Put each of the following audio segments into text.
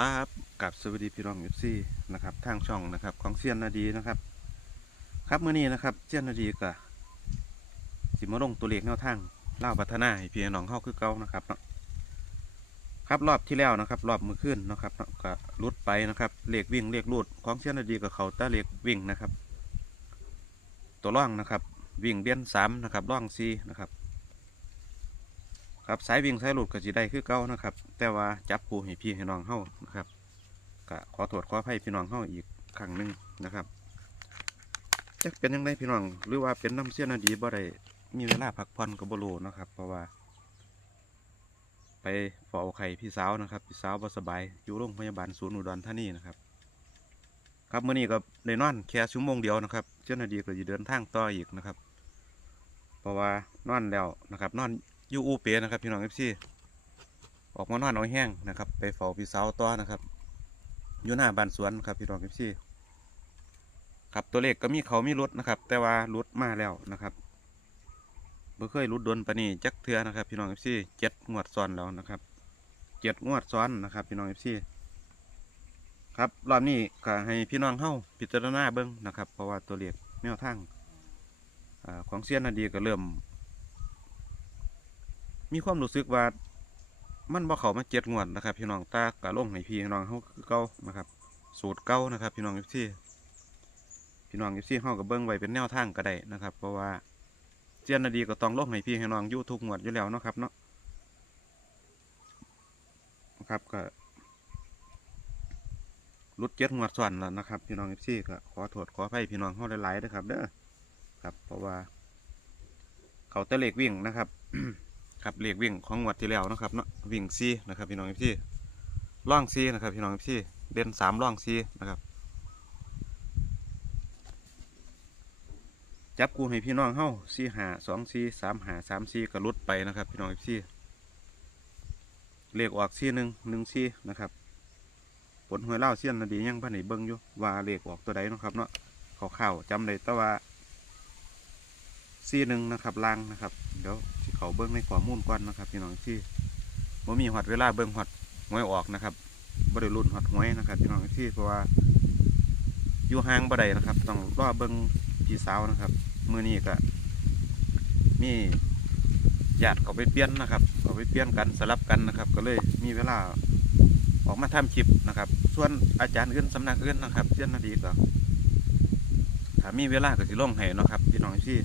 ครับกับสวัสดีพี่น้องเอฟซีนะครับทางช่องนะครับของเซียนนาดีนะครับ ครับเมื่อนี้นะครับเซียนนาดีกับสิมาลงตัวเลขแนวทางเล่าพัฒนาให้พี่น้องเข้าคือเก่านะครับเนาะครับรอบที่แล้วนะครับ รอบมือขึ้นนะครับก็รุดไปนะครับเลขวิ่งเลขรูดของเซียนนาดีกับเขาตาเลขวิ่งนะครับ ตัวร่องนะครับ วิ่งเดียนสามนะครับร่องซีนะครับ ครับสายวิ่งสายหลุดก็สิได้คือเก่านะครับ แต่ว่าจับคู่ให้พี่ให้น้องเฮานะครับก็ขอโทษขออภัยพี่น้องเฮาอีกครั้งหนึ่งนะครับจะเป็นยังไงพี่น้อง หรือว่าเป็นน้ำเสียนาดีบ่ได้มีเวลาพักผ่อนกับบรูนะครับ เพราะว่า ไปเฝ้าไข่พี่สาวนะครับ พี่สาวบ่สบายอยู่โรงพยาบาลศูนย์อุดรธานีนะครับ ครับเมื้อนี้ก็ได้นอนแค่ชั่วโมงเดียวนะครับเจ้าหน้าที่ก็จะเดินทางต่ออีกนะครับ เพราะว่านอนแล้วนะครับ นอน ยูอูเปียนะครับพี่น้องเอฟซีออกมานอนเอาแห้งนะครับ ไปเฝ้าพี่สาวต่อนะครับอยู่หน้าบ้านสวนครับพี่น้องเอฟซีครับตัวเลขก็มีเขามีรุดนะครับ แต่ว่ารุดมาแล้วนะครับเมื่เคยรุดโดนปนนีจักเทือนะครับพี่น้องเอฟซีเจ็ดงวดซ้อนแล้วนะครับเจ็ดงวดซ้อนนะครับพี่น้องเอฟซีครับรอบนี้ก็ให้พี่น้องเข้าพิจารณาเบิ้งนะครับ เพราะว่าตัวเลขแนวทางอของเซียนนาดีก็เริ่ม มีความรู้สึกว่า มันบ่เขามาเจ็ดงวดนะครับ พี่น้องตากระลงให้พี่น้องเขาคือเก่านะครับ สูตรเก่านะครับ พี่น้องเอฟซีพี่น้องเอฟซีเขากับเบิ้งไว้เป็นแนวทางก็ได้นะครับ เพราะว่าเจียนนาดีก็ต้องลงให้พี่ให้น้องยู่ทุกงวดอยู่แล้วเนาะครับเนาะนะครับก็รุดเจ็ดงวดส่วนแล้วนะครับ พี่น้องเอฟซีก็ขอโทษขออภัยพี่น้องเขาหลายๆนะครับเด้อครับ เพราะว่า เขาแตะเล็กวิ่งนะครับ ครับเลขวิ่งของงวดที่แล้วนะครับเนาะวิ่งซีนะครับพี่น้องพี่ล่องซีนะครับพี่น้องพี่เด่นสามล่องซีนะครับ จับกูให้พี่น้องเฮ้าซีหาสองซีสามหาสามซีกระลุดไปนะครับพี่น้องพี่เลขออกซีหนึ่งหนึ่งซีนะครับผลหวยเล่าเสี้ยนนาดียังพันไหนเบิ้งอยู่ว่าเลขออกตัวใดนะครับเนาะขาข่าวๆจำเลยแต่ว่า ซีหนึ่งนะครับล่างนะครับเดี๋ยวสิเขาเบิ้งในข้อมูลก่อนนะครับพี่น้องที่บ่มีหอดเวลาเบิ้งหอดหวยออกนะครับบ่ได้รุ่นหอดหวยนะครับพี่น้องที่เพราะว่าอยู่ห่างบ่ได้นะครับ ต้องรอเบิ้งพี่สาวนะครับมือนี้ก็มีญาติเขาไปเปลี่ยนนะครับเขาไปเปลี่ยนกันสลับกันนะครับ ก็เลยมีเวลาออกมาทำคลิปนะครับ ส่วนอาจารย์อื่นสำนักอื่นนะครับเจ้าหน้าที่ก็ถ้ามีเวลาก็สิลงให้นะครับพี่น้องที่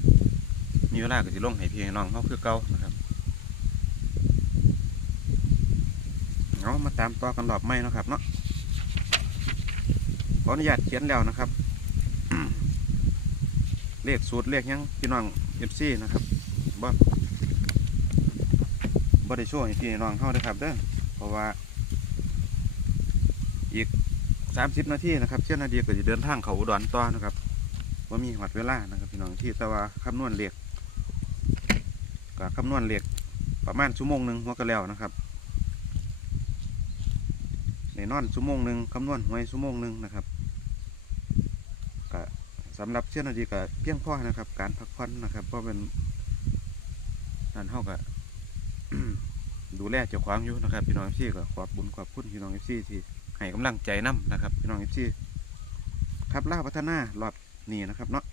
มีเวลาก็สิลงให้พี่ให้น้องเขาคือเก่านะครับเอามาตามต่อกันรอบไม่นะครับเนาะขออนุญาตเขียนแล้วนะครับ เลขสูตรเลขยังพี่น้องเอฟซีนะครับบ่บ่ได้ช่วยพี่น้องเข้านะครับเด้อเพราะว่า อีกสามสิบนาทีนะครับเช่นนาทีก็จะเดินทางเขาอุดรต่อนะครับว่ามีหอดเวลานะครับพี่น้องที่แต่ว่าคำนวณเลขก็ คำนวณเหลขประมาณชั่วโมงหนึ่งหัวก็แล้วนะครับในนอนชั่วโมงหนึ่งคำนวณหวยชั่วโมงหนึ่งนะครับก็สำหรับเชื่อนาทีก็เพียงพอนะครับ การพักผ่อนนะครับเพราะเป็นนั่นเท่ากับดูแลเจ้าของอยู่นะครับพี่น้องเอฟซีก็ขอบบุญขอบคุณพี่น้องเอฟซีที่ให้กำลังใจนํนะครับพี่น้องเอฟซีครับล่าพัฒนารอบนี้นะครับเนาะ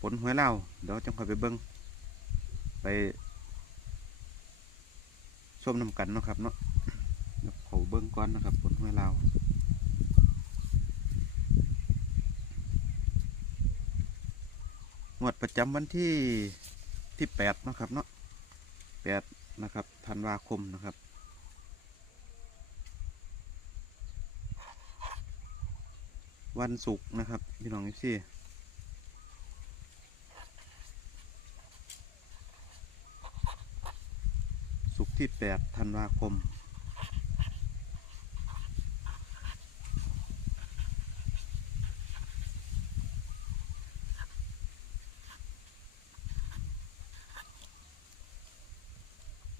ผลหวยเล่าเดี๋ยวจังคอยไปเบิ้ง ไปส้มน้ำกันนะครับเนาะเดี๋ยวเขาเบิ้งก่อนนะครับผลหวยลาวงวดประจำวันที่ที่แปดนะครับเนาะแปดนะครับธันวาคมนะครับวันศุกร์นะครับ พี่น้องพี่ ศุกร์ ที่ 8 ธันวาคม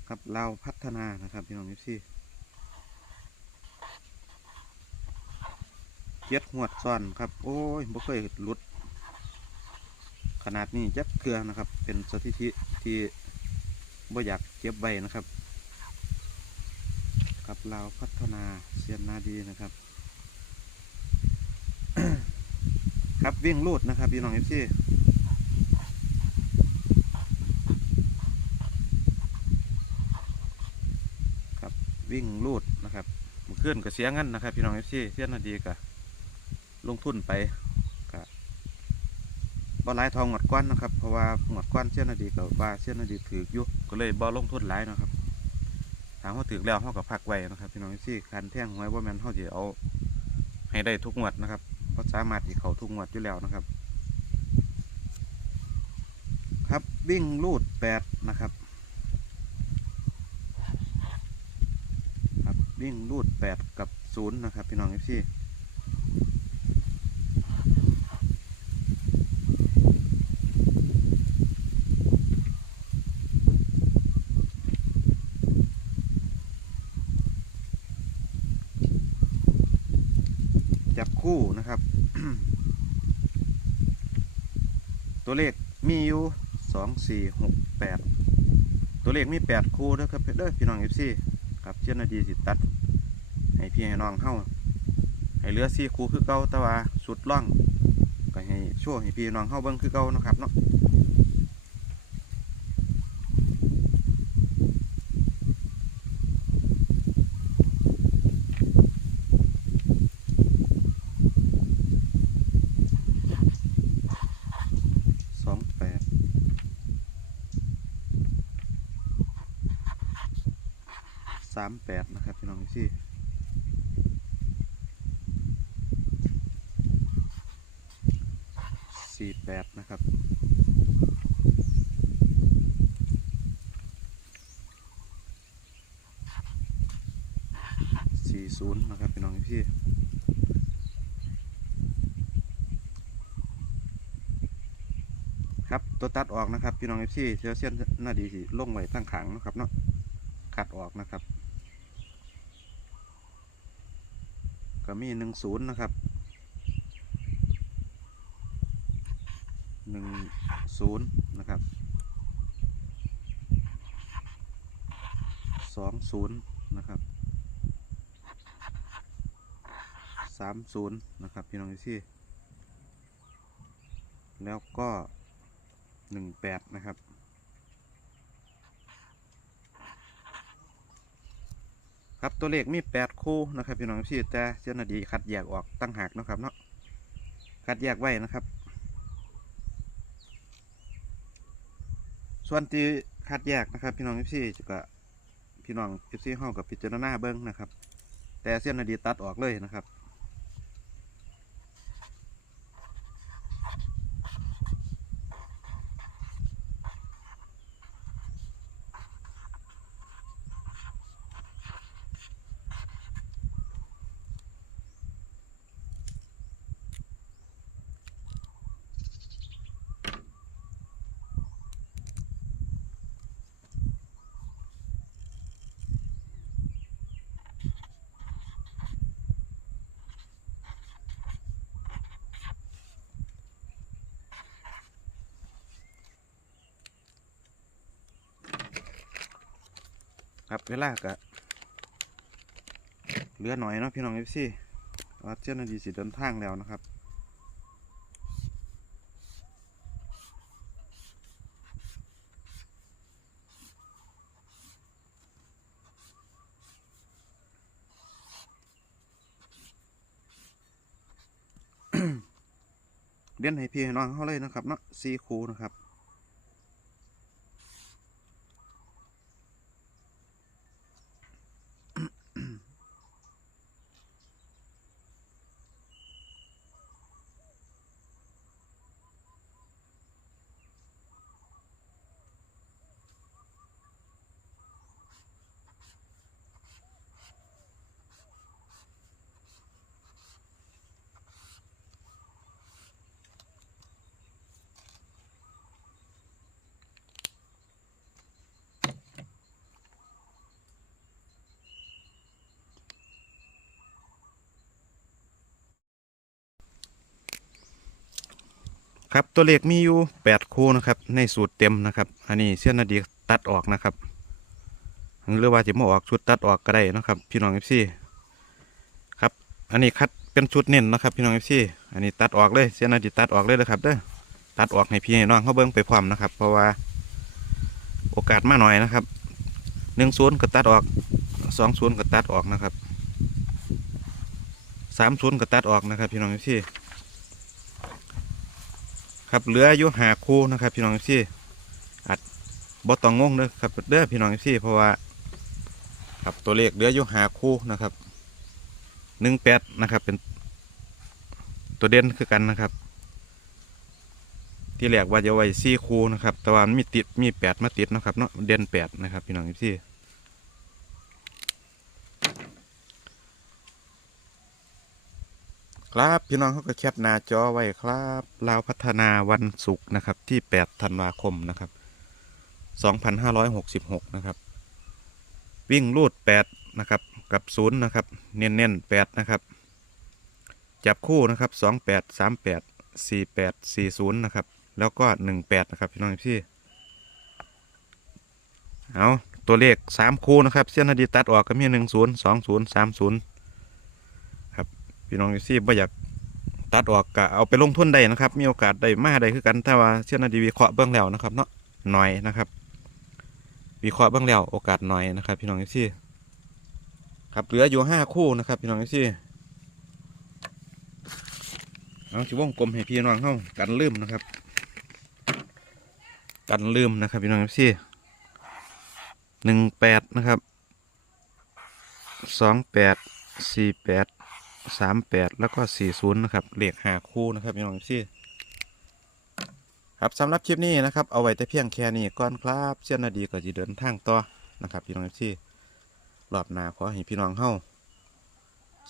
ครับเราพัฒนานะครับพี่น้องนิซี่เจ็ดหัวดซ้อนครับ โอ้ยบ่เคยหลุด ขนาดนี้จักเครือนะครับ เป็นสถิติที่บ่อยากเก็บไว้นะครับ กับลาพัฒนาเซียนนาดีนะครับ ครับวิ่งลูดนะครับพี่น้องเอฟซีครับวิ่งลูดนะครับเมื่อนก็เสียเงินนะครับ พี่น้องเอฟซีเซียนนาดีก็ลงทุนไปก็บ่หลายทองหมดก้อนนะครับเพราะว่าหมดก้อนเซียนนาดีก็ว่าเซียนนาดีถือยู่ก็เลยบ่ลงทุนหลายนะครับ ถามเขาถือแล้วเขาก็พักไว้นะครับพี่น้องเอฟซีการแท่งหวยว่าแมนเขาจะเอาให้ได้ทุกงวดนะครับเพราะสามารถที่เขาทุกงวดอยู่แล้วนะครับ ครับวิ่งลูดแปดนะครับ ครับวิ่งลูดแปดกับศูนย์นะครับ พี่น้องเอฟซีจับคู่นะครับ ตัวเลขมีอยู่สองสี่หกแปดตัวเลขมีแปดคู่เด้อครับเด้อพี่น้องเอฟซีครับเช่นนาดีสิตัด ให้พี่ให้น้องเข้าให้เหลือสี่คู่คือเก่าแต่ว่าสุดล่องก็ให้ช่วยให้พี่น้องเข้าเบิ้งคือเก่านะครับเนาะสองแปด สามแปดนะครับพี่น้องเอฟซีสี่แปดนะครับสี่ศูนย์นะครับพี่น้องพี่ครับตัวตัดออกนะครับพี่น้องพี่เสียเส้นหน้าดีสิลงไว้ตั้งขังนะครับเนาะขัดออกนะครับ ก็มีหนึ่งศูนย์นะครับหนึ่งศูนย์นะครับสองศูนย์นะครับสามศูนย์นะครับพี่น้องที่แล้วก็หนึ่งแปดนะครับ ครับตัวเลขมีแปดคู่นะครับพี่น้องพี่แต่เจ้าหน้าที่คัดแยกออกตั้งหากนะครับเนาะคัดแยกไว้นะครับ ส่วนที่คัดแยกนะครับ พี่น้องพี่จะก็พี่น้องพี่ซีห้องกับพิจารณาเบิ้งนะครับ แต่เส้นนาดีตัดออกเลยนะครับ ครับ เวลาก็เหลือหน่อยเนาะพี่น้องเอฟซีว่าเจ้าหน้าที่สิเดินทางแล้วนะครับเรียนให้พี่ให้น้องเขาเลยนะครับเนาะซีคูนะครับ ครับตัวเลขมีอยู่แปดคู่นะครับในสูตรเต็มนะครับอันนี้เส้นนาดีตัดออกนะครับหรือว่าจะมาออกชุดตัดออกก็ได้นะครับพี่น้องเอฟซีครับอันนี้คัดเป็นชุดเน้นนะครับพี่น้องเอฟซีอันนี้ตัดออกเลยเสียนาดิตัดออกเลยนะครับเด้อตัดออกให้พี่น้องเขาเบิ้งไปพร้อมนะครับ เพราะว่าโอกาสมากหน่อยนะครับหนึ่งศูนย์ก็ตัดออกสองศูนย์ก็ตัดออกนะครับสามศูนย์ก็ตัดออกนะครับพี่น้องเอฟซี ครับเหลืออยู่หาคู่นะครับ พี่น้องเอฟซีอัดบอตองงงเด้อครับเด้อพี่น้องเอฟซีเพราะว่า ครับตัวเลขเหลืออยู่หาคู่นะครับหนึ่งแปดนะครับ เป็นตัวเด่นคือกันนะครับ ที่แรกว่าจะไว้สี่คูนะครับ แต่ว่ามันมีติดมีแปดมาติดนะครับเนาะเด่นแปดนะครับ พี่น้องพี่ ครับพี่น้องเขาก็แคปหน้าจอไว้ครับลาวพัฒนาวันศุกร์นะครับที่ 8 ธันวาคมนะครับ 2566 นะครับ วิ่งลูด 8 นะครับ กับ 0 นะครับ เน้นๆ 8 นะครับ จับคู่นะครับ 28 38 48 40 นะครับ แล้วก็ 18 นะครับ พี่น้องพี่เอาตัวเลข 3 คู่นะครับเส้นอดีตตัดออกก็มี 10 20 30 30 พี่น้องพี่บ่อยากตัดออกก็เอาไปลงทุนได้นะครับ มีโอกาสได้มาได้คือกันแต่ว่าเส้นนาดีวิเคราะห์เบื้องแล้วนะครับเนาะหน่อยนะครับวิเคราะห์เบ้างแล้วโอกาสหน่อยนะครับ พี่น้องที่ครับเหลืออยู่ห้าคู่นะครับพี่น้องที่เอาชิวงกลมให้พี่น้องเข้ากันลืมนะครับ กันลืมนะครับพี่น้องที่หนึ่งแปดนะครับสองแปดสี่แปด สามแปดแล้วก็สี่ศูนย์นะครับเลขหาคู่นะครับพี่น้องที่ครับสำหรับคลิปนี้นะครับเอาไว้แต่เพียงแค่นี้ก่อนครับเสี้ยนนาดีก็จะเดินทางต่อนะครับพี่น้องที่รอบหนาขอให้พี่น้องเฮา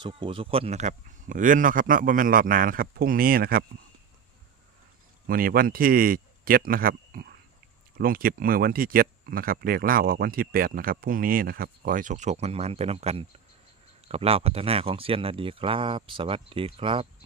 สุขูสุขคนนะครับมืออื่นเนาะครับเนาะบ่แม่นรอบหนานะครับพรุ่งนี้นะครับมื้อนี้วันที่เจ็ดนะครับลงคลิปมือวันที่เจ็ดนะครับเรียกเล่าออกวันที่แปดนะครับพรุ่งนี้นะครับขอให้โชคๆมันๆไปน้ากัน กับเล่าพัฒนาของเซียนนาดีครับ สวัสดีครับ